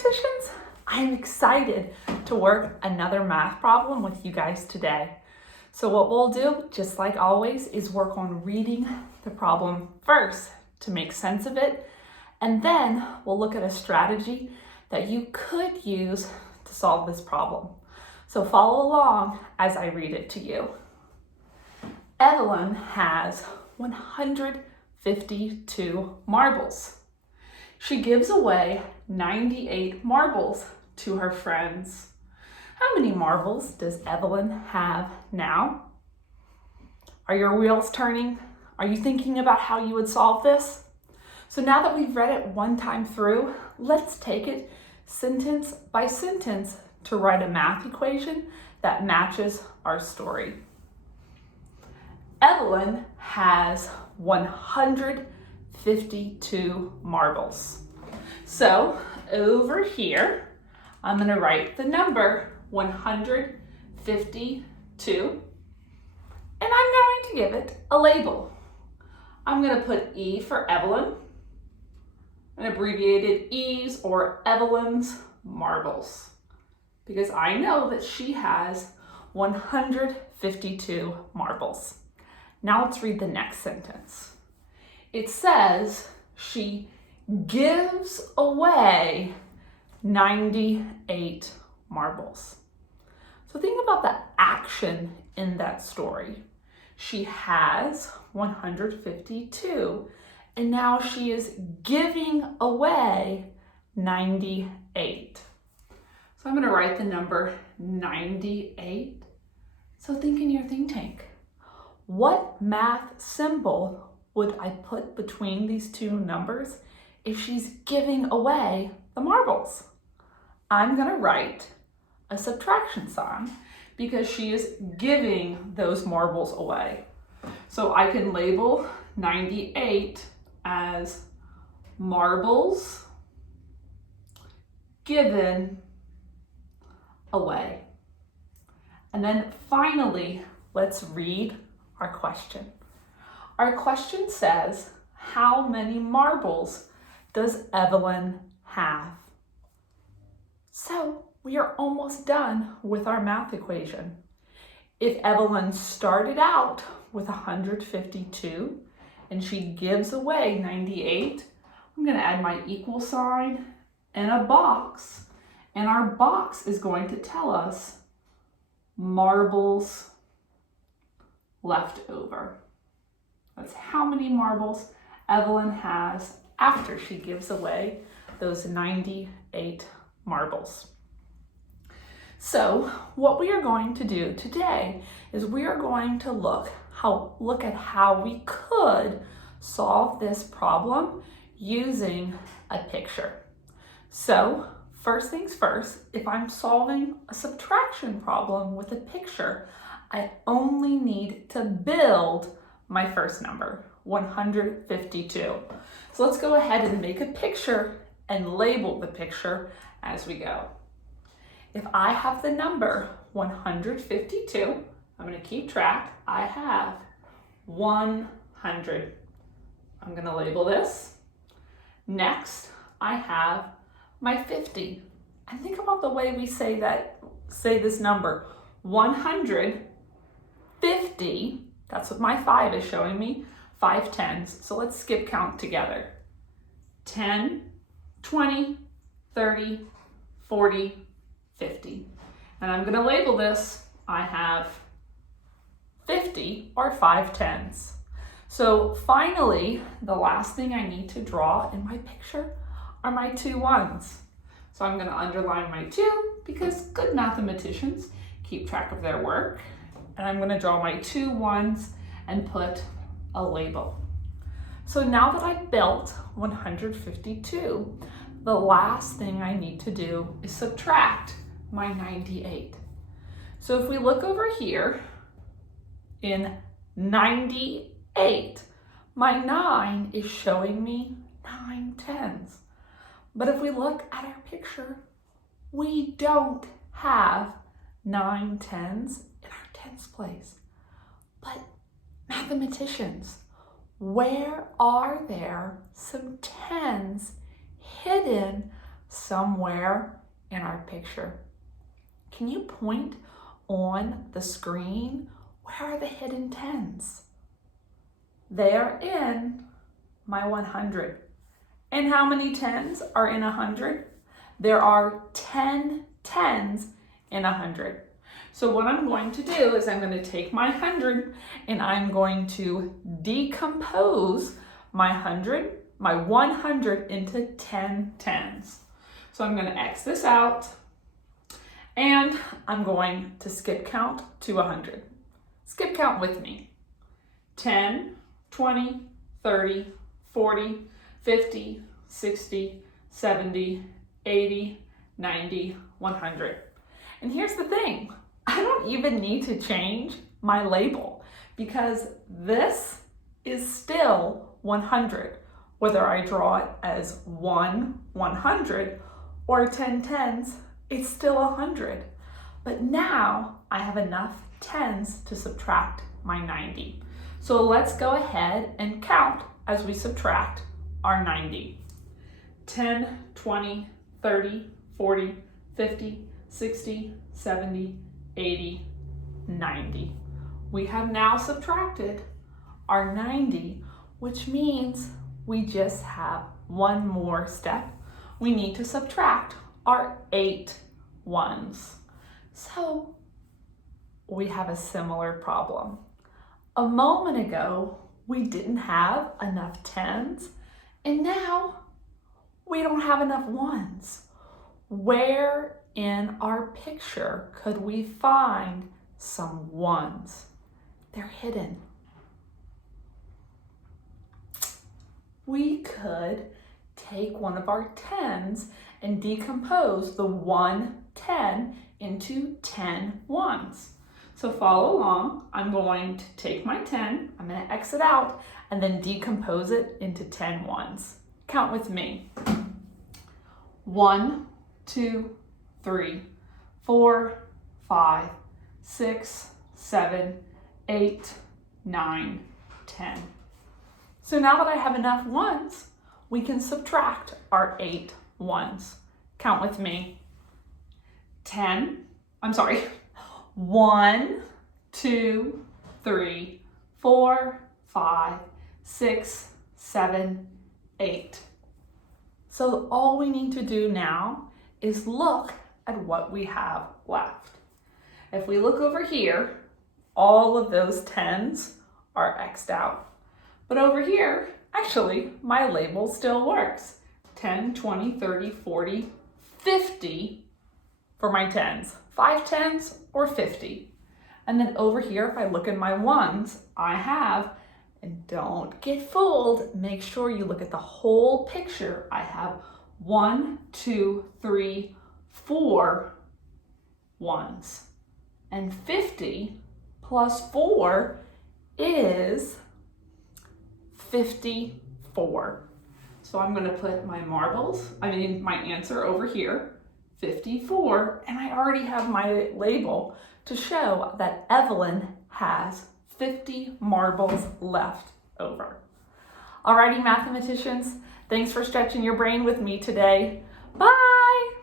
mathematicians, I'm excited to work another math problem with you guys today. So what we'll do, just like always, is work on reading the problem first to make sense of it, and then we'll look at a strategy that you could use to solve this problem. So follow along as I read it to you. Evelyn has 152 marbles. She gives away 98 marbles to her friends. How many marbles does Evelyn have now? Are your wheels turning? Are you thinking about how you would solve this? So now that we've read it one time through, let's take it sentence by sentence to write a math equation that matches our story. Evelyn has 152 marbles. So over here, I'm going to write the number 152, and I'm going to give it a label. I'm going to put E for Evelyn, an abbreviated E's or Evelyn's marbles, because I know that she has 152 marbles. Now let's read the next sentence. It says she gives away 98 marbles. So think about the action in that story. She has 152, and now she is giving away 98. So I'm going to write the number 98. So think in your think tank. What math symbol would I put between these two numbers if she's giving away the marbles? I'm going to write a subtraction sign because she is giving those marbles away. So I can label 98 as marbles given away. And then finally, let's read our question. Our question says, how many marbles does Evelyn have? So we are almost done with our math equation. If Evelyn started out with 152 and she gives away 98, I'm going to add my equal sign and a box. And our box is going to tell us marbles left over. That's how many marbles Evelyn has after she gives away those 98 marbles. So what we are going to do today is we are going to look at how we could solve this problem using a picture. So first things first, if I'm solving a subtraction problem with a picture, I only need to build my first number, 152. So let's go ahead and make a picture and label the picture as we go. If I have the number 152, I'm going to keep track. I have 100. I'm going to label this. Next, I have my 50. And think about the way we say this number, 150. That's what my 5 is showing me, 5 tens. So let's skip count together. 10, 20, 30, 40, 50. And I'm going to label this, I have 50 or 5 tens. So finally, the last thing I need to draw in my picture are my 2 ones. So I'm going to underline my 2 because good mathematicians keep track of their work. And I'm going to draw my 2 ones and put a label. So now that I've built 152, the last thing I need to do is subtract my 98. So if we look over here in 98, my 9 is showing me 9 tens. But if we look at our picture, we don't have 9 tens in our tens place. But mathematicians, where are there some tens hidden somewhere in our picture. Can you point on the screen? Where are the hidden tens? They are in my 100. And how many tens are in 100? There are 10 tens in 100. So what I'm going to do is I'm going to take my 100 and I'm going to decompose my 100 into 10 tens. So I'm going to X this out and I'm going to skip count to 100. Skip count with me. 10, 20, 30, 40, 50, 60, 70, 80, 90, 100. And here's the thing, I don't even need to change my label because this is still 100, whether I draw it as 100 or 10 tens, it's still 100. But now I have enough tens to subtract my 90. So let's go ahead and count as we subtract our 90. 10, 20, 30, 40, 50, 60, 70, 80, 90. We have now subtracted our 90, which means we just have one more step. We need to subtract our 8 ones. So we have a similar problem. A moment ago, we didn't have enough tens, and now we don't have enough ones. Where in our picture could we find some ones? They're hidden. We could take one of our tens and decompose the 110 into 10 ones. So follow along. I'm going to take my 10, I'm going to X it out, and then decompose it into 10 ones. Count with me. 1, 2, 3, 4, 5, 6, 7, 8, 9, 10. So now that I have enough ones, we can subtract our 8 ones. Count with me. 1, 2, 3, 4, 5, 6, 7, 8. So all we need to do now is look at what we have left. If we look over here, all of those tens are X'd out. But over here, actually, my label still works. 10, 20, 30, 40, 50 for my tens. 5 tens or 50. And then over here, if I look at my ones, I have, and don't get fooled, make sure you look at the whole picture. I have 1, 2, 3, 4 ones. And 50 plus 4 is 54. So I'm going to put my my answer over here, 54, and I already have my label to show that Evelyn has 50 marbles left over. Alrighty, mathematicians, thanks for stretching your brain with me today. Bye!